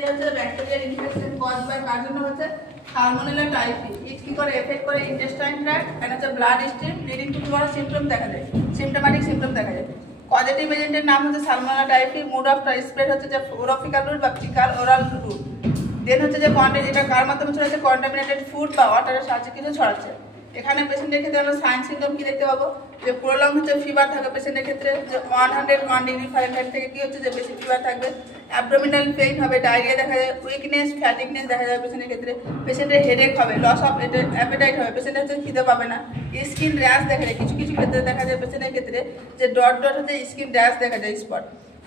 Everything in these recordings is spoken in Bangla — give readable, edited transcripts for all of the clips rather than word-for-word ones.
যে হচ্ছে ব্যাকটেরিয়াল ইনফেকশন কজ বাই কার জন্য হচ্ছে সালমোনেলা টাইফি। ইট কি করে এফেক্ট করে ইন্টেস্টাইন ট্র্যাক্ট এন্ড হচ্ছে ব্লাড স্ট্রিম লিডিং টু বড় সিম্পটম দেখা যায়, সিম্পটোম্যাটিক সিম্পটম দেখা যায়। কজেটিভ এজেন্টের নাম হচ্ছে salmonella typhi. Mode of spread হচ্ছে যে ওরোফিক্যাল রুট বা ফিকাল ওরাল রুট। দেন হচ্ছে যে এটা কার মাধ্যমে ছড়াচ্ছে, কন্টামিনেটেড ফুড বা ওয়াটারের সাহায্যে কিছু ছড়াচ্ছে। এখানে পেশেন্টের ক্ষেত্রে আমরা সাইন সিম্পটম কি দেখতে পাবো, যে প্রলং হচ্ছে ফিভার থাকে পেশেন্টের ক্ষেত্রে, যে 101 ডিগ্রি ফারেনহাইট থেকে কি হচ্ছে যে বেশি ফিভার থাকবে, অ্যাবডোমিনাল পেইন হবে, ডায়রিয়া দেখা যায়, উইকনেস ফ্যাটিকনেস দেখা যায় পেশেন্টের ক্ষেত্রে, পেশেন্টের হেডেক হবে, লস অফ অ্যাপেটাইট হবে, পেশেন্টের হচ্ছে খিদে পাবে না, স্কিন র্যাশ দেখা যায়, কিছু কিছু ক্ষেত্রে দেখা যায় পেশেন্টের ক্ষেত্রে যে ডট ডট হচ্ছে স্কিন র্যাশ দেখা যায় স্পট।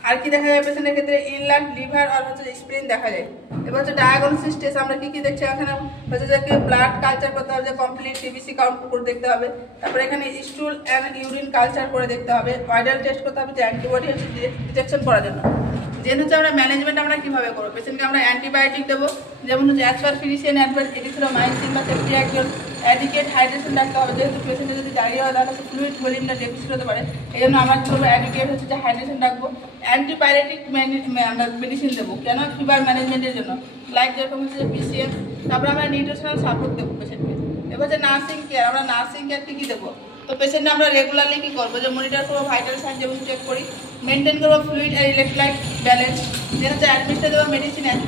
আর কি দেখা যায় পেশেন্টের ক্ষেত্রে ইনলার্ট লিভার আর হচ্ছে স্প্রিন দেখা যায়। এবার হচ্ছে ডায়াগনোসিস টেস্ট আমরা কি কি দেখছি, এখানে হচ্ছে যে ব্লাড কালচার করতে হবে, যে কমপ্লিট টিবিসি কাউন্ট করে দেখতে হবে, তারপরে এখানে স্টুল অ্যান্ড ইউরিন কালচার করে দেখতে হবে, ভাইরাল টেস্ট করতে হবে যে অ্যান্টিবডি হচ্ছে ডিটেকশন করার জন্য। যেন হচ্ছে আমরা ম্যানেজমেন্ট আমরা কিভাবে করবো, পেশেন্টকে আমরা অ্যান্টিবায়োটিক দেবো, যেমন হচ্ছে অ্যাসপার ফিনিশিয়ান অ্যাডভাইস এরিথ্রোমাইসিন বা সেফটিয়াক্সল, অ্যাডিকেট হাইড্রেশন রাখতে হবে, যেহেতু পেশেন্টের যদি ডায়রিয়া হয় তাহলে ফ্লুইড ভলিউমটা ডেফিসিট হতে পারে, এই জন্য আমরা কী করবো, অ্যাডিকেট হচ্ছে যে হাইড্রেশন রাখবো। অ্যান্টিবায়োটিক আমরা মেডিসিন দেবো কেন, ফিভার ম্যানেজমেন্টের জন্য, লাইক যেরকম হচ্ছে যে পিসিএম। তারপরে আমরা নিউট্রিশনাল সাপোর্ট দেবো পেশেন্টকে। এবার হচ্ছে নার্সিং কেয়ার, আমরা নার্সিং কেয়ার কী দেবো, তো পেশেন্টে আমরা রেগুলারলি কী করবো, যে মনিটর করবো, ভাইটাল সাইন যেমন চেক করি, মেনটেন করবো ফ্লুইড আর ইলেকট্রোলাইট ব্যালেন্স, যেন হচ্ছে অ্যাডমিনিস্টার দেবো মেডিসিন অ্যাজ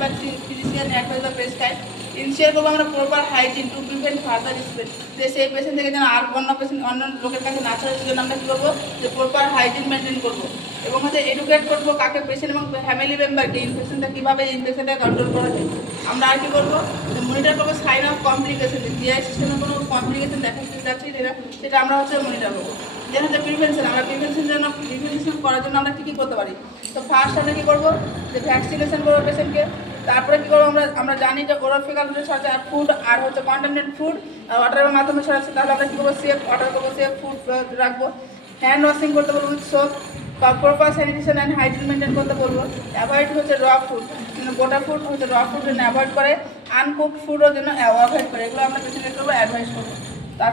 ফিজিশিয়ান অ্যাডভাইস বা প্রেসক্রাইব। ইনশিওর করবো আমরা proper hygiene to prevent further spread, যে সেই পেশেন্ট থেকে যেন আর অন্য লোকের কাছে না ছড়ানোর জন্য আমরা কী করবো, যে প্রপার হাইজিন মেনটেন করবো। এবং হচ্ছে এডুকেট করবো কাকে, পেশেন্ট এবং ফ্যামিলি মেম্বারকে ইনফেকশনটা কীভাবে ইনফেকশনটা কন্ট্রোল করা যায়। আমরা আর কী করবো, যে মনিটর করবো সাইন অফ কমপ্লিকেশন, জিআই সিস্টেমের কোনো কমপ্লিকেশন দেখা যাচ্ছে সেটা আমরা হচ্ছে মনিটর করবো। যেন হচ্ছে প্রিভেনশন, আমরা প্রিভেনশন করার জন্য আমরা কী করতে পারি, তো ফার্স্ট আমরা কী করবো, যে ভ্যাকসিনেশন করবো পেশেন্টকে। তারপরে কী করবো, আমরা জানি যে ওরোফিক্যাল রুটে ছড়াচ্ছে ফুড আর হচ্ছে কন্টামিনেটেড ফুড আর ওয়াটারের মাধ্যমে ছড়াচ্ছে, তাহলে আমরা কী করবো, সেফ ওয়াটার করবো, সেফ ফুড রাখবো, হ্যান্ড ওয়াশিং করতে বলবো with soap, proper sanitation and hygiene maintain করতে বলবো। অ্যাভয়েড হচ্ছে র ফুড, গোটা ফুড হচ্ছে র ফুড যেন অ্যাভয়েড করে, আনকুকড ফুডও যেন অ্যাভয়েড করে, এগুলো আমরা পেশেন্টকে করবো অ্যাডভাইস করবো। তার